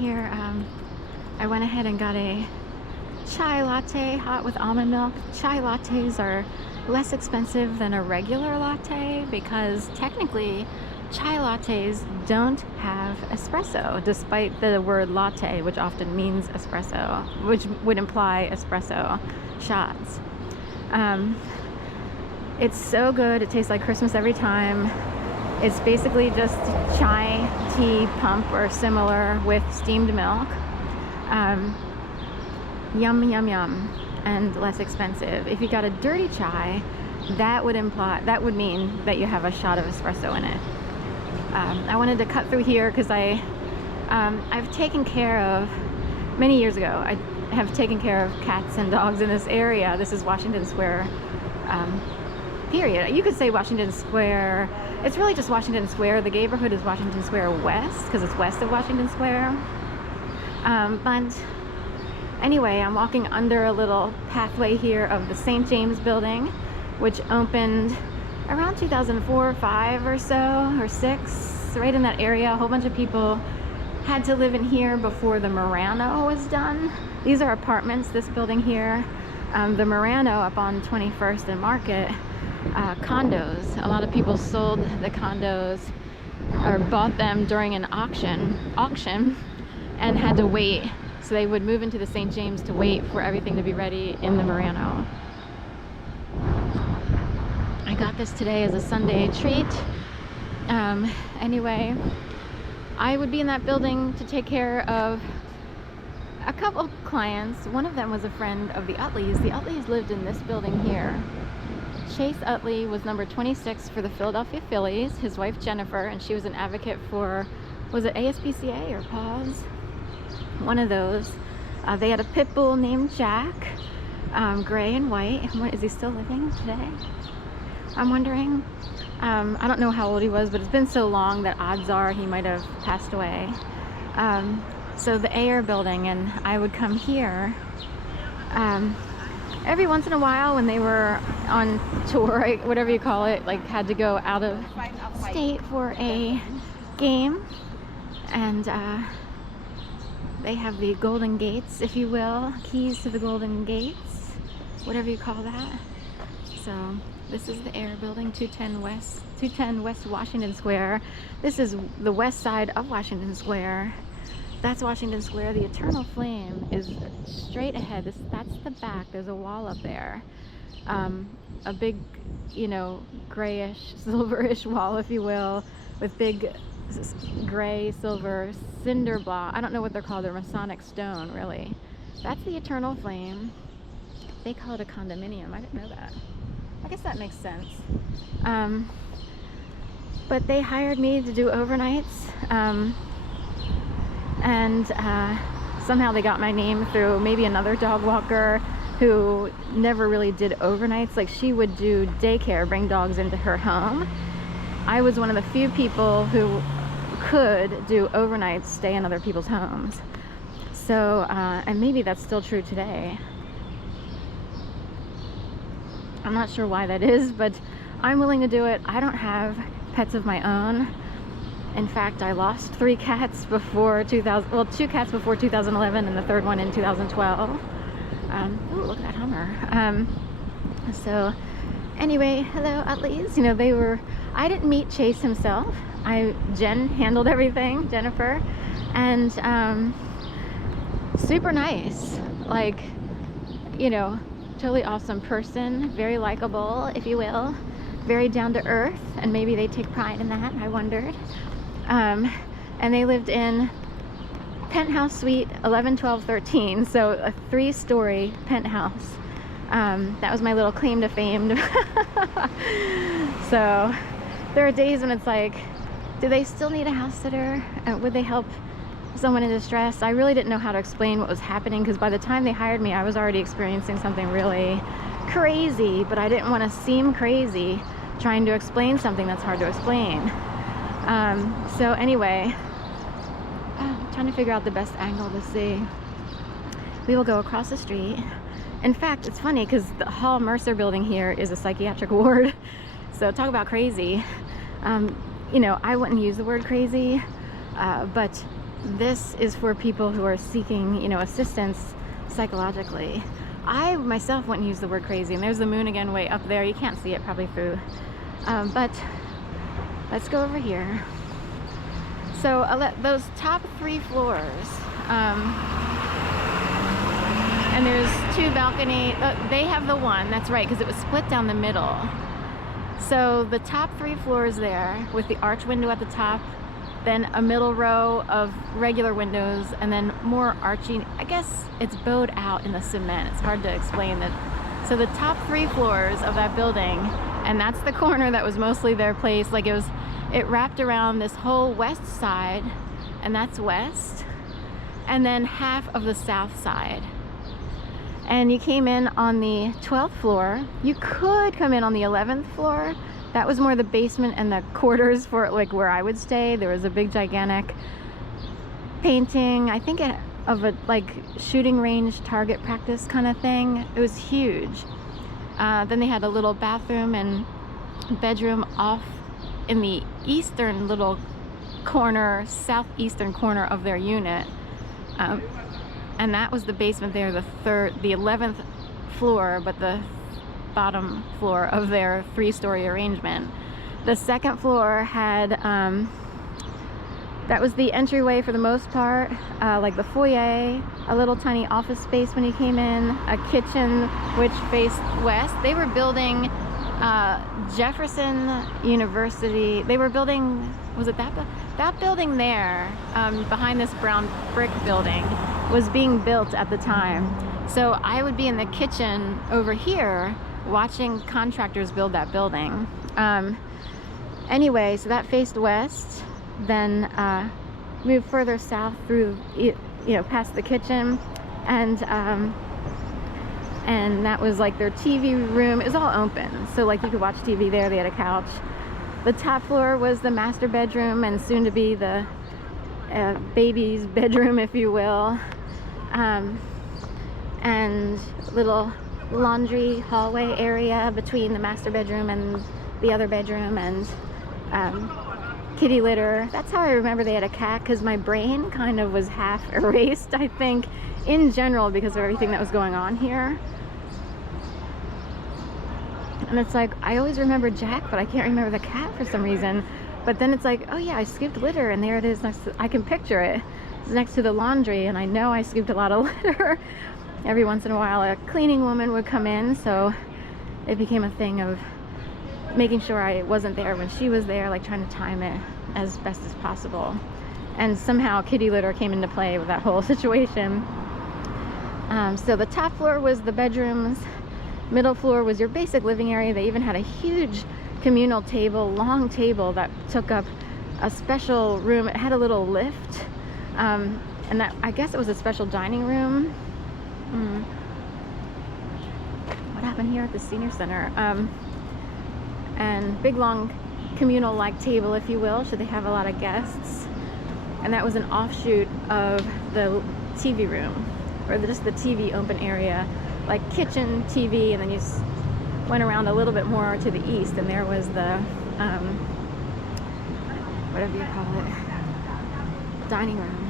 here. I went ahead and got a chai latte, hot with almond milk. Chai lattes are less expensive than a regular latte because technically chai lattes don't have espresso, despite the word latte, which often means espresso, which would imply espresso shots. It's so good. It tastes like Christmas every time. It's basically just chai tea pump or similar with steamed milk. Yum, yum, yum, and less expensive. If you got a dirty chai, that would mean that you have a shot of espresso in it. I wanted to cut through here because I've taken care of, many years ago, I have taken care of cats and dogs in this area. This is Washington Square, period. You could say Washington Square. It's really just Washington Square. The neighborhood is Washington Square West because it's west of Washington Square. But anyway, I'm walking under a little pathway here of the St. James building, which opened around 2004 or 5 or so, or 6, right in that area. A whole bunch of people had to live in here before the Murano was done. These are apartments, this building here. The Murano up on 21st and Market, condos. A lot of people sold the condos or bought them during an auction and had to wait. So they would move into the St. James to wait for everything to be ready in the Murano. I got this today as a Sunday treat. Anyway, I would be in that building to take care of a couple of clients. One of them was a friend of the Utleys. The Utleys lived in this building here. Chase Utley was number 26 for the Philadelphia Phillies, his wife Jennifer, and she was an advocate for, was it ASPCA or PAWS? One of those. They had a pit bull named Jack, gray and white. Is he still living today? I'm wondering. I don't know how old he was, but it's been so long that odds are he might have passed away. So the AR building, and I would come here every once in a while when they were on tour, whatever you call it, like had to go out of state for a game. And they have the Golden Gates, if you will, keys to the Golden Gates, whatever you call that. So this is the AR building, 210 West Washington Square. This is the west side of Washington Square. That's Washington Square. The Eternal Flame is straight ahead. That's the back. There's a wall up there. A big, grayish, silverish wall, if you will, with big gray, silver cinder block. I don't know what they're called. They're Masonic stone, really. That's the Eternal Flame. They call it a condominium. I didn't know that. I guess that makes sense. But they hired me to do overnights. And somehow they got my name through maybe another dog walker who never really did overnights. Like, she would do daycare, bring dogs into her home. I was one of the few people who could do overnights, stay in other people's homes. So, and maybe that's still true today. I'm not sure why that is, but I'm willing to do it. I don't have pets of my own. In fact, I lost 3 cats before 2000, well, 2 cats before 2011 and the third one in 2012. Ooh, look at that Hummer. So anyway, hello Utleys. I didn't meet Chase himself. Jen handled everything, Jennifer, and super nice, like, totally awesome person, very likable, if you will, very down to earth, and maybe they take pride in that, I wondered. And they lived in penthouse suite 11, 12, 13, so a 3-story penthouse. That was my little claim to fame. So there are days when it's like, do they still need a house sitter? Would they help someone in distress? I really didn't know how to explain what was happening, because by the time they hired me, I was already experiencing something really crazy, but I didn't want to seem crazy trying to explain something that's hard to explain. So anyway, I'm trying to figure out the best angle to see. We will go across the street. In fact, it's funny because the Hall Mercer building here is a psychiatric ward. So talk about crazy. I wouldn't use the word crazy, but this is for people who are seeking, you know, assistance psychologically. I myself wouldn't use the word crazy, and there's the moon again way up there. You can't see it probably through, but let's go over here. So those top 3 floors, and there's 2 balcony. They have the one, that's right, because it was split down the middle. So the top 3 floors there with the arch window at the top, then a middle row of regular windows, and then more arching. I guess it's bowed out in the cement. It's hard to explain that. So the top 3 floors of that building, and that's the corner that was mostly their place. Like it wrapped around this whole west side, and that's west, and then half of the south side. And you came in on the 12th floor. You could come in on the 11th floor. That was more the basement and the quarters for like where I would stay. There was a big gigantic painting, I think of a like shooting range target practice kind of thing. It was huge. Then they had a little bathroom and bedroom off in the eastern little corner, southeastern corner of their unit. And that was the basement there, the 11th floor, but the bottom floor of their 3-story arrangement. The second floor had, that was the entryway for the most part, like the foyer, a little tiny office space when you came in, a kitchen which faced west. They were building Jefferson University. They were building, was it that building there, behind this brown brick building, was being built at the time. So I would be in the kitchen over here watching contractors build that building. Anyway, so that faced west, then moved further south through, you know, past the kitchen, and that was like their TV room. It was all open, so like you could watch TV there. They had a couch. The top floor was the master bedroom, and soon to be the baby's bedroom, if you will, and little laundry hallway area between the master bedroom and the other bedroom, and kitty litter. That's how I remember they had a cat, because my brain kind of was half erased, I think, in general, because of everything that was going on here. And it's like, I always remember Jack, but I can't remember the cat for some reason. But then it's like, oh yeah, I scooped litter, and there it is next to, I can picture it. It's next to the laundry, and I know I scooped a lot of litter. Every once in a while a cleaning woman would come in, so it became a thing of making sure I wasn't there when she was there, like trying to time it as best as possible. And somehow kitty litter came into play with that whole situation. So the top floor was the bedrooms, middle floor was your basic living area. They even had a huge communal table, long table, that took up a special room. It had a little lift, and that, I guess it was a special dining room. What happened here at the senior center? And big long communal like table, if you will, should they have a lot of guests. And that was an offshoot of the TV room, or just the TV open area, like kitchen, TV, and then you went around a little bit more to the east, and there was the whatever you call it, dining room.